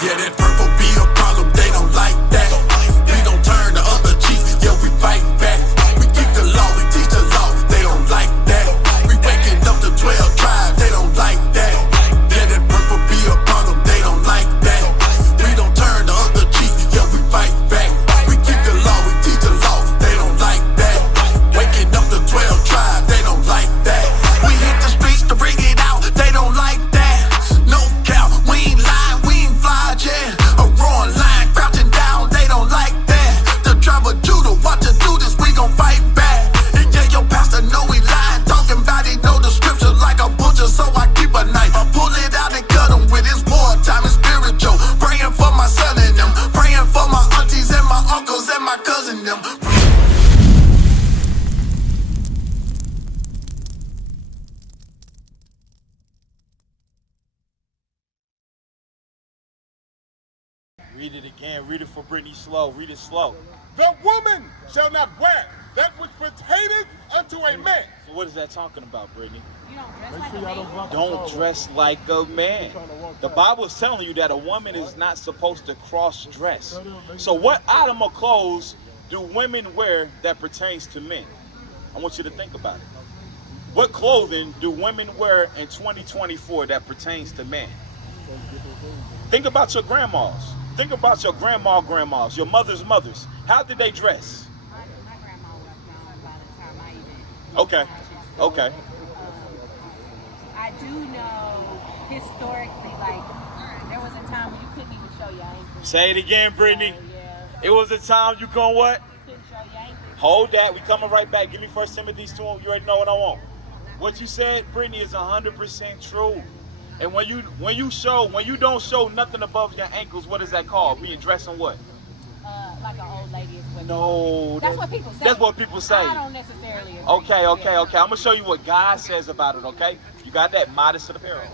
Yeah, that purple be a problem, they don't like that. We don't turn the other cheek, yeah, we fight back. We keep the law, we teach the law, they don't like that. We waking up the 12 tribes, they don't like that. Yeah, that purple be a problem, they don't like that. We don't turn the other cheek, yeah, we fight back. We keep the law, we teach the law, they don't like that. Waking up the 12 tribes, they don't like that. We hit the streets to bring it out, they don't like that. No doubt, we ain't lying, we ain't fly, yeah. A roaring lion crouching down, they don't like that. The tribe of Judah, watch us do this, we gon' fight back. And yeah, your pastor know he lying, talking about he know the scripture like a butcher, so I keep a knife. I pull it out and cut him with his wartime, it's spiritual. Praying for my son and them, praying for my aunties and my uncles and my cousin them. Read it again. Read it for Brittany slow. Read it slow. The woman shall not wear that which pertaineth unto a man. So what is that talking about, Brittany? You don't dress like a man. Don't dress like a man. The Bible is telling you that a woman is not supposed to cross-dress. So what item of clothes do women wear that pertains to men? I want you to think about it. What clothing do women wear in 2024 that pertains to men? Think about your grandmas. Think about your grandmas, your mother's mothers. How did they dress? My grandma was gone by the time I even. Okay. Okay. I do know historically, like, there was a time when you couldn't even show your ankles. Say it again, Brittany. Yeah. It was a time you going what? You couldn't show your ankles. Hold that. We coming right back. Give me 1 Timothy 2. You already know what I want. What you said, Brittany, is 100% true. And when you don't show nothing above your ankles, what is that called? Being dressed in what? Like an old lady is what. No. That's what people say. That's what people say. I don't necessarily agree. Okay. I'm gonna show you what God says about it. Okay. You got that? Modest apparel.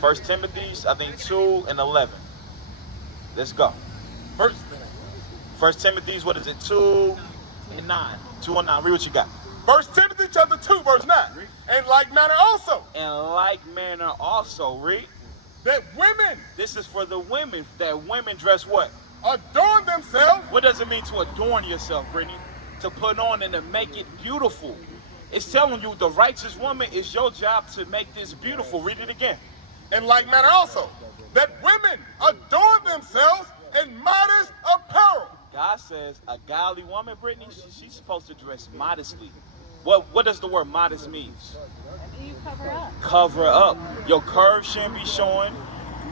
1 Timothy, I think 2:11. Let's go. First Timothy's, what is it? 2:9. 2:9. Read what you got. 1 Timothy chapter 2, verse 9. In like manner also. In like manner also, read. That women. This is for the women. That women dress what? Adorn themselves. What does it mean to adorn yourself, Brittany? To put on and to make it beautiful. It's telling you the righteous woman, is your job to make this beautiful. Read it again. In like manner also. That women adorn themselves in modest apparel. God says a godly woman, Brittany, she's supposed to dress modestly. What does the word modest mean? You cover up. Cover up. Your curves shouldn't be showing.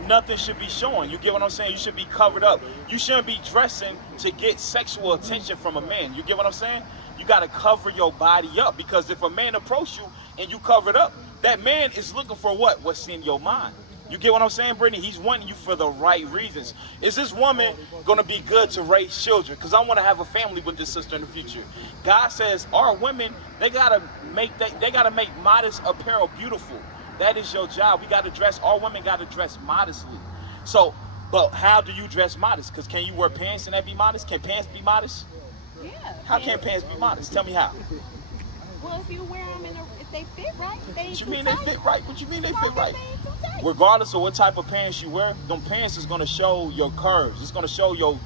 Nothing should be showing. You get what I'm saying? You should be covered up. You shouldn't be dressing to get sexual attention from a man. You get what I'm saying? You got to cover your body up, because if a man approach you and you covered up, that man is looking for what? What's in your mind. You get what I'm saying, Brittany? He's wanting you for the right reasons. Is this woman going to be good to raise children? Because I want to have a family with this sister in the future. God says our women, they got to make modest apparel beautiful. That is your job. We got to dress, all women got to dress modestly. So, but how do you dress modest? Because can you wear pants and that be modest? Can pants be modest? Yeah. How can pants be modest? Tell me how. Well, if you wear them if they fit right, they ain't What you too mean tight. they fit right? What you mean they fit right? They ain't too tight. Regardless of what type of pants you wear, them pants is gonna show your curves. It's gonna show your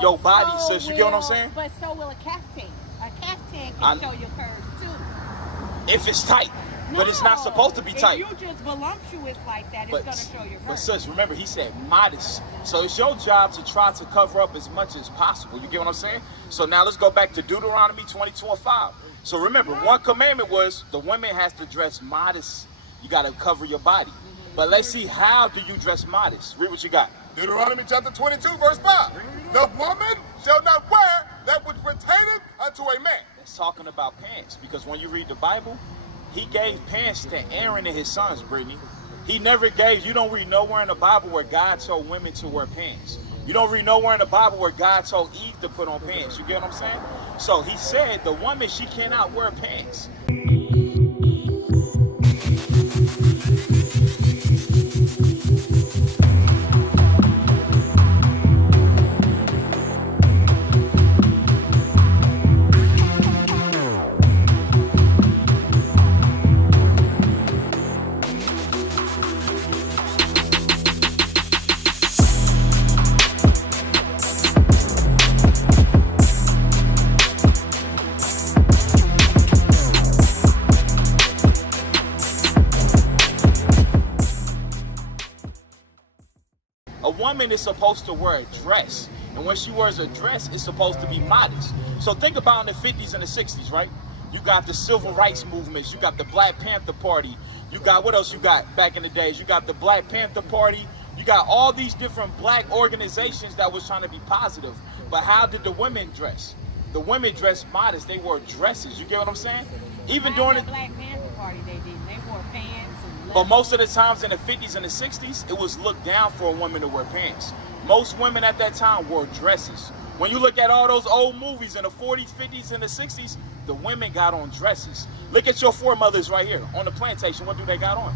your body, so sis. You get what I'm saying? But so will a caftan. A caftan can show your curves too. If it's tight. But it's not supposed to be tight. If you just voluptuous like that, it's gonna show your curves. But sis, remember, he said modest. So it's your job to try to cover up as much as possible. You get what I'm saying? So now let's go back to Deuteronomy 22:5. So remember, one commandment was the woman has to dress modest. You got to cover your body. But let's see, how do you dress modest? Read what you got. Deuteronomy chapter 22, verse 5. The woman shall not wear that which pertaineth unto a man. It's talking about pants, because when you read the Bible, he gave pants to Aaron and his sons, Brittany. He never gave, you don't read nowhere in the Bible where God told women to wear pants. You don't read nowhere in the Bible where God told Eve to put on pants. You get what I'm saying? So he said the woman, she cannot wear pants. woman is supposed to wear a dress. And when she wears a dress, it's supposed to be modest. So think about in the 50s and the 60s, right? You got the civil rights movements. You got the Black Panther Party. You got, what else you got back in the days? You got the Black Panther Party. You got all these different black organizations that was trying to be positive. But how did the women dress? The women dressed modest. They wore dresses. You get what I'm saying? Even during the Black Panther Party, they didn't. They wore pants and but most of the times in the 50s and the 60s, it was looked down for a woman to wear pants. Most women at that time wore dresses. When you look at all those old movies in the 40s, 50s, and the 60s, the women got on dresses. Look at your foremothers right here on the plantation. What do they got on?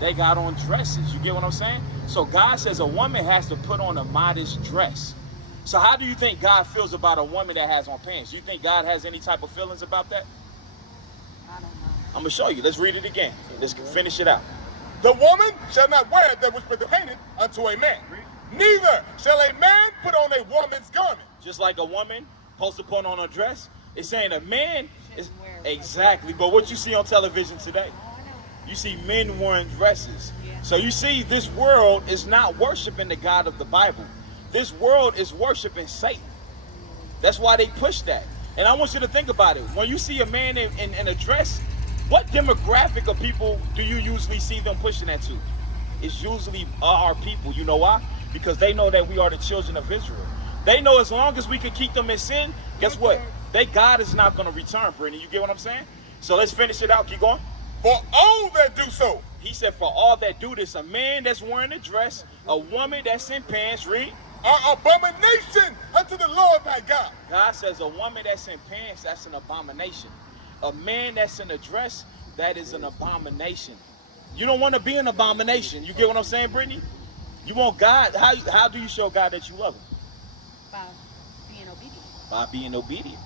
They got on dresses. You get what I'm saying? So God says a woman has to put on a modest dress. So how do you think God feels about a woman that has on pants? Do you think God has any type of feelings about that? I don't know. I'm going to show you. Let's read it again. Let's finish it out. The woman shall not wear that which pertaineth unto a man. Neither shall a man put on a woman's garment. Just like a woman supposed to put on a dress, it's saying a man is wear exactly. But what you see on television today, you see men wearing dresses. Yeah. So you see this world is not worshiping the God of the Bible. This world is worshiping Satan. That's why they push that. And I want you to think about it. When you see a man in a dress, what demographic of people do you usually see them pushing that to? It's usually our people. You know why? Because they know that we are the children of Israel. They know as long as we can keep them in sin, guess what? God is not going to return, Brittany. You get what I'm saying? So let's finish it out. Keep going. For all that do so. He said for all that do this, a man that's wearing a dress, a woman that's in pants, read. Are abomination unto the Lord thy God. God says a woman that's in pants, that's an abomination. A man that's in a dress, that is an abomination. You don't want to be an abomination. You get what I'm saying, Brittany? You want God. How do you show God that you love him? By being obedient. By being obedient.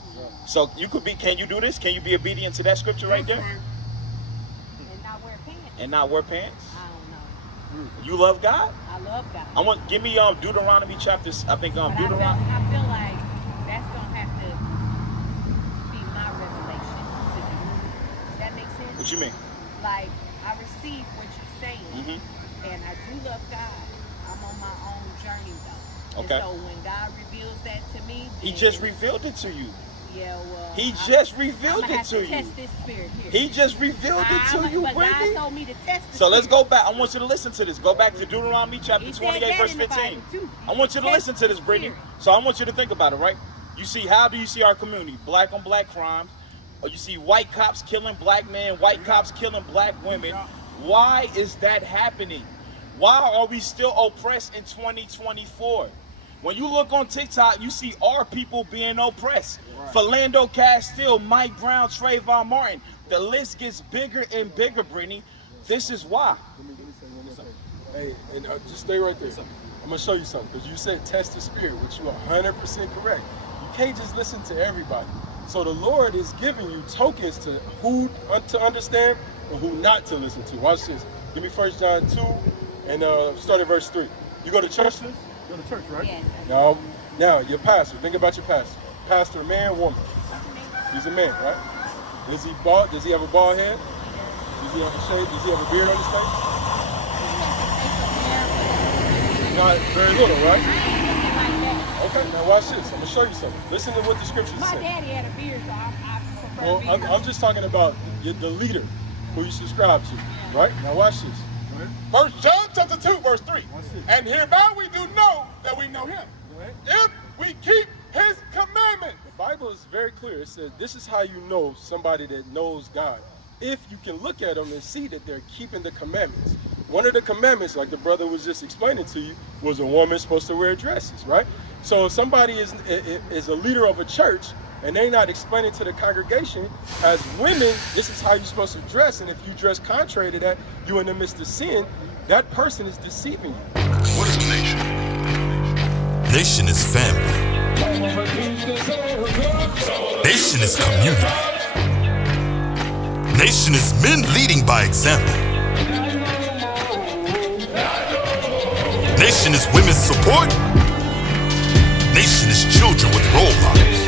So you could be, can you do this? Can you be obedient to that scripture right there? And not wear pants. And not wear pants? I don't know. You love God? I love God. Give me Deuteronomy chapter, I think But Deuteronomy. I feel like that's gonna have to be my revelation to do. Does that make sense? What you mean? Like, I receive what you're saying, and I do love God. I'm on my own journey though. Okay. And so when God reveals that to me, He then, just revealed it to you. yeah, well, He just revealed I'm it have to to you. test this spirit here. He just revealed it to you, but Brittany. God told me to test the So let's spirit. go back. I want you to listen to this. Go back to Deuteronomy chapter He said 28, that verse in the 15. Bible, too. I want you to Test listen to this, the Brittany. spirit. So I want you to think about it, right? You see, how do you see our community? Black on black crimes. Or you see white cops killing black men, white cops killing black women. Why is that happening? Why are we still oppressed in 2024? When you look on TikTok, you see our people being oppressed. Philando Castile, Mike Brown, Trayvon Martin. The list gets bigger and bigger, Brittany. This is why. Hey, and just stay right there. I'm going to show you something, because you said test the spirit, which you are 100% correct. You can't just listen to everybody. So the Lord is giving you tokens to who to understand and who not to listen to. Watch this. Give me 1 John 2 and start at verse 3. You go to church, sis? You go to church, right? Yes. Now, your pastor. Think about your pastor. Pastor, man, woman. He's a man, right? Does he have a bald head? Does he have a shave? Does he have a beard on his face? Not very little, right? Okay, now watch this. I'm going to show you something. Listen to what the scriptures My say. daddy had a beard, so I prefer Well, beard. I'm just talking about the leader who you subscribe to, right? Now watch this. Go ahead. 1 John chapter 2, verse 3. Watch this. And hereby we do know that we know him. Go ahead. If we keep his commandments. The Bible is very clear. It says this is how you know somebody that knows God. If you can look at them and see that they're keeping the commandments. One of the commandments, like the brother was just explaining to you, was a woman supposed to wear dresses, right? So if somebody is a leader of a church and they're not explaining to the congregation, as women, this is how you're supposed to dress, and if you dress contrary to that, you're in the midst of sin, that person is deceiving you. What is a nation? Nation is family. Nation is community. Nation is men leading by example. Nation is women's support. Nation is children with role models.